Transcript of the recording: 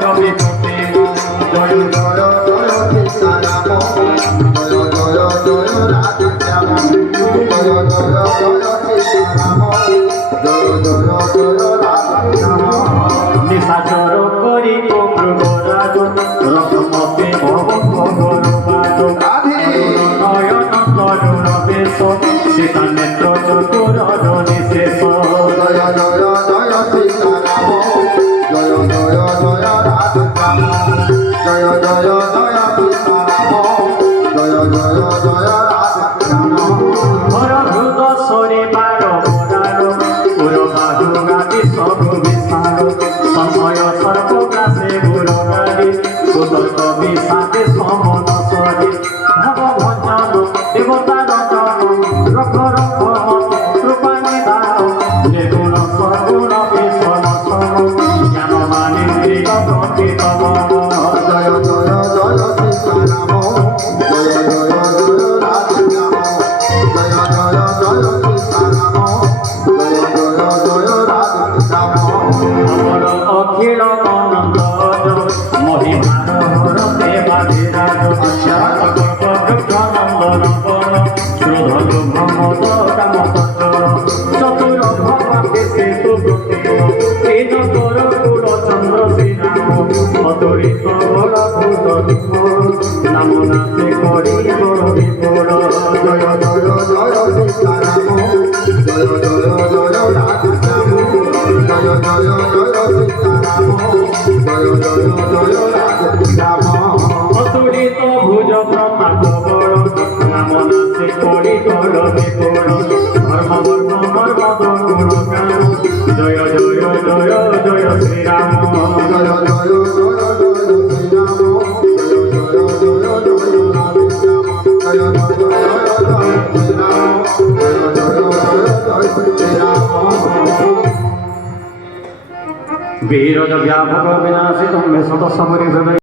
রবি পতি জয় জয় জয় সীতারাম জয় জয় জয় রাধে শ্যাম জয় জয় জয় সীতারাম জয় জয় জয় রাধে শ্যাম নিশাচর করি মৃগরাজ রসমতে ভবগরবাদ নয়ন করুণ বেশ সীতা নেত্র চতুর নিশেষ জয় জয় জয় সীতারাম জয় জয় জয় রাধে শ্যাম জয় জয় জয় সীতারাম জয় জয় জয় রাধে শ্যাম হর হৃদ সরিবার বরার পুর বাহু গাদি সব বিশাল সময় সর্বগ্রাসে গুরগারি কুতর্ক বিষাদে সমন সরি ভব ভঞ্জন দেবতার জন রখ রখ মতে কৃপা নিদান নিগুণ সগুণ ভীষণ সম জ্ঞান মানিন্দ্রিয় গতি তম জয় জয় জয় সীতারাম জয় জয় জয় রাধে শ্যাম জয় জয় জয় সীতারাম জয় জয় জয় রাধে শ্যাম অমর অখিল অনন্ত মহিমার হরতে বাধিরাজ নন্দন বন ক্রোধ লোভ মদ কাম চতুর ভবাকে সেতু তিন কর কুল চন্দ্র শ্রীরাম অতরিত বল ভূত নাম নাচে করি বড় বিপুল জয় জয় জয় সীতারাম জয় জয় জয় রাধে শ্যাম জয় জয় জয় সীতারাম জয় জয় জয় রাধে শ্যাম অতুলিত ভুজ প্রতাপ বড় নাম নাচে করি বড় বিপুল ধর্ম বর্ম মর্ম গুণ গান জয় জয় জয় জয় শ্রীরাম জয় জয় জয় জয় শ্রীরাম জয় জয় জয় জয় রাধে শ্যাম জয় জয় জয় জয় শ্রীরাম জয় জয় জয় জয় শ্রীরাম বীরজ ব্যাপক বিনাশিতম মে সত সমরি হৃদয়